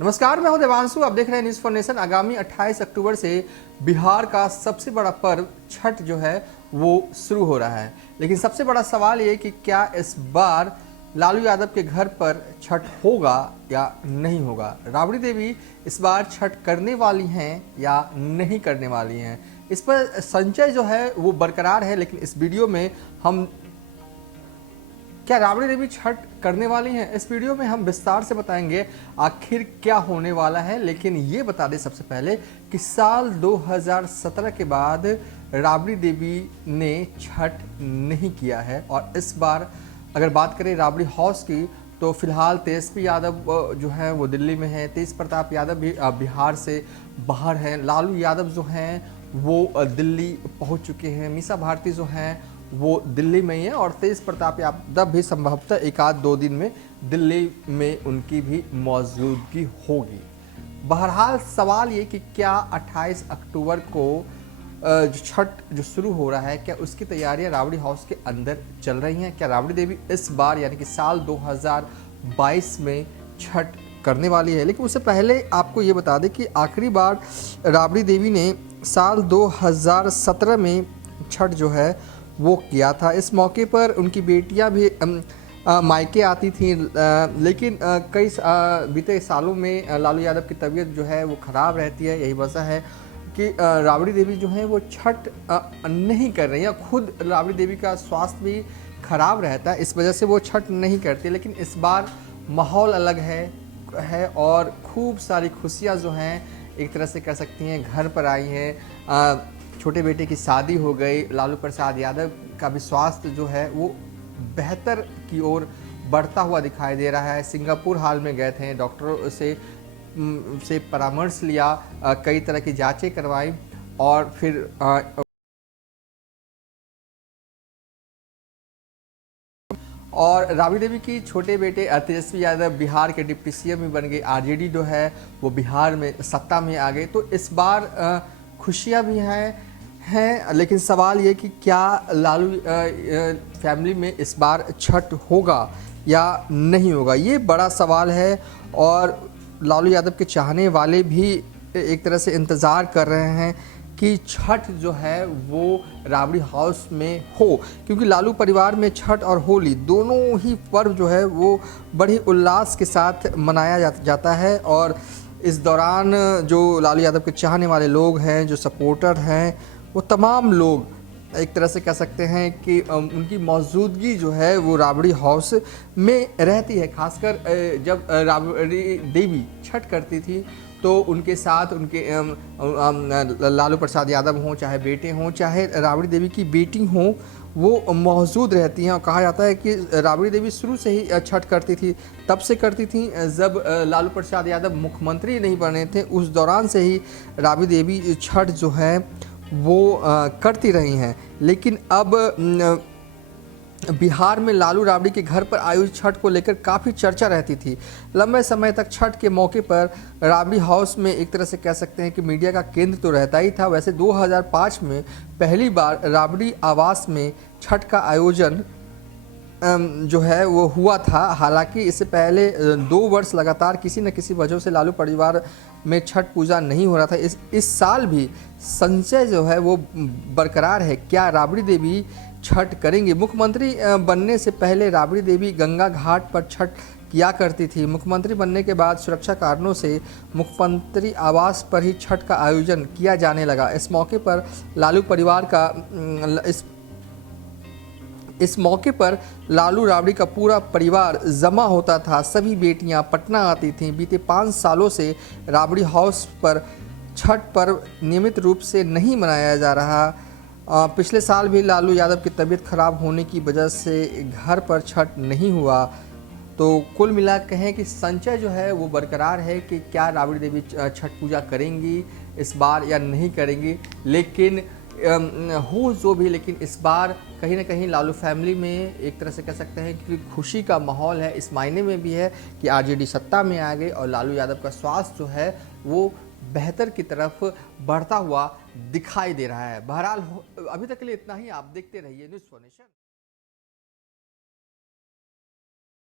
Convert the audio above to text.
नमस्कार, मैं हूं देवांशु। आप देख रहे हैं न्यूज़ फॉर नेशन। आगामी 28 अक्टूबर से बिहार का सबसे बड़ा पर्व छठ जो है वो शुरू हो रहा है। लेकिन सबसे बड़ा सवाल ये कि क्या इस बार लालू यादव के घर पर छठ होगा या नहीं होगा। राबड़ी देवी इस बार छठ करने वाली हैं या नहीं करने वाली हैं, इस पर संशय जो है वो बरकरार है। लेकिन इस वीडियो में हम क्या राबड़ी देवी छठ करने वाली हैं, इस वीडियो में हम विस्तार से बताएंगे आखिर क्या होने वाला है। लेकिन ये बता दें सबसे पहले कि साल 2017 के बाद राबड़ी देवी ने छठ नहीं किया है। और इस बार अगर बात करें राबड़ी हाउस की तो फिलहाल तेजस्वी यादव जो है वो दिल्ली में है, तेज प्रताप यादव भी बिहार से बाहर हैं, लालू यादव जो हैं वो दिल्ली पहुंच चुके हैं, मीसा भारती जो हैं वो दिल्ली में ही है और तेज प्रताप यादव भी संभवतः एक आध दो दिन में दिल्ली में उनकी भी मौजूदगी होगी। बहरहाल सवाल ये कि क्या 28 अक्टूबर को जो छठ जो शुरू हो रहा है, क्या उसकी तैयारियां राबड़ी हाउस के अंदर चल रही हैं। क्या राबड़ी देवी इस बार यानी कि साल 2022 में छठ करने वाली है। लेकिन उससे पहले आपको ये बता दें कि आखिरी बार राबड़ी देवी ने साल 2017 में छठ जो है वो किया था। इस मौके पर उनकी बेटियां भी मायके आती थीं। लेकिन कई बीते सालों में लालू यादव की तबीयत जो है वो ख़राब रहती है। यही वजह है कि राबड़ी देवी जो है वो छठ नहीं कर रही हैं। खुद राबड़ी देवी का स्वास्थ्य भी ख़राब रहता है, इस वजह से वो छठ नहीं करती। लेकिन इस बार माहौल अलग है और खूब सारी खुशियाँ जो हैं एक तरह से कह सकती हैं घर पर आई हैं। छोटे बेटे की शादी हो गई, लालू प्रसाद यादव का भी स्वास्थ्य जो है वो बेहतर की ओर बढ़ता हुआ दिखाई दे रहा है। सिंगापुर हाल में गए थे, डॉक्टरों से परामर्श लिया, कई तरह की जांचें करवाई और फिर और राबड़ी देवी की छोटे बेटे तेजस्वी यादव बिहार के डिप्टी सीएम भी बन गए। आरजेडी जो है वो बिहार में सत्ता में आ गए। तो इस बार खुशियाँ भी हैं। लेकिन सवाल ये कि क्या लालू फैमिली में इस बार छठ होगा या नहीं होगा, ये बड़ा सवाल है। और लालू यादव के चाहने वाले भी एक तरह से इंतज़ार कर रहे हैं कि छठ जो है वो राबड़ी हाउस में हो, क्योंकि लालू परिवार में छठ और होली दोनों ही पर्व जो है वो बड़े उल्लास के साथ मनाया जाता है। और इस दौरान जो लालू यादव के चाहने वाले लोग हैं, जो सपोर्टर हैं, वो तमाम लोग एक तरह से कह सकते हैं कि उनकी मौजूदगी जो है वो राबड़ी हाउस में रहती है। खासकर जब राबड़ी देवी छठ करती थी तो उनके साथ उनके लालू प्रसाद यादव हों, चाहे बेटे हों, चाहे राबड़ी देवी की बेटी हों, वो मौजूद रहती हैं। और कहा जाता है कि राबड़ी देवी शुरू से ही छठ करती थी। तब से करती थी जब लालू प्रसाद यादव मुख्यमंत्री नहीं बने थे, उस दौरान से ही राबड़ी देवी छठ जो है वो करती रही हैं। लेकिन अब बिहार में लालू राबड़ी के घर पर आयोजित छठ को लेकर काफ़ी चर्चा रहती थी। लंबे समय तक छठ के मौके पर राबड़ी हाउस में एक तरह से कह सकते हैं कि मीडिया का केंद्र तो रहता ही था। वैसे 2005 में पहली बार राबड़ी आवास में छठ का आयोजन जो है वो हुआ था। हालांकि इससे पहले 2 वर्ष लगातार किसी न किसी वजह से लालू परिवार में छठ पूजा नहीं हो रहा था। इस साल भी संशय जो है वो बरकरार है, क्या राबड़ी देवी छठ करेंगी। मुख्यमंत्री बनने से पहले राबड़ी देवी गंगा घाट पर छठ किया करती थी। मुख्यमंत्री बनने के बाद सुरक्षा कारणों से मुख्यमंत्री आवास पर ही छठ का आयोजन किया जाने लगा। इस मौके पर लालू परिवार का इस मौके पर लालू राबड़ी का पूरा परिवार जमा होता था। सभी बेटियां पटना आती थीं। बीते 5 सालों से राबड़ी हाउस पर छठ पर्व नियमित रूप से नहीं मनाया जा रहा। पिछले साल भी लालू यादव की तबीयत खराब होने की वजह से घर पर छठ नहीं हुआ। तो कुल मिला कहें कि संशय जो है वो बरकरार है कि क्या राबड़ी देवी छठ पूजा करेंगी इस बार या नहीं करेंगी। लेकिन हो जो भी, लेकिन इस बार कहीं ना कहीं लालू फैमिली में एक तरह से कह सकते हैं कि खुशी का माहौल है। इस मायने में भी है कि आरजेडी सत्ता में आ गई और लालू यादव का स्वास्थ्य जो है वो बेहतर की तरफ बढ़ता हुआ दिखाई दे रहा है। बहरहाल अभी तक के लिए इतना ही। आप देखते रहिए न्यूज़ फॉर नेशन।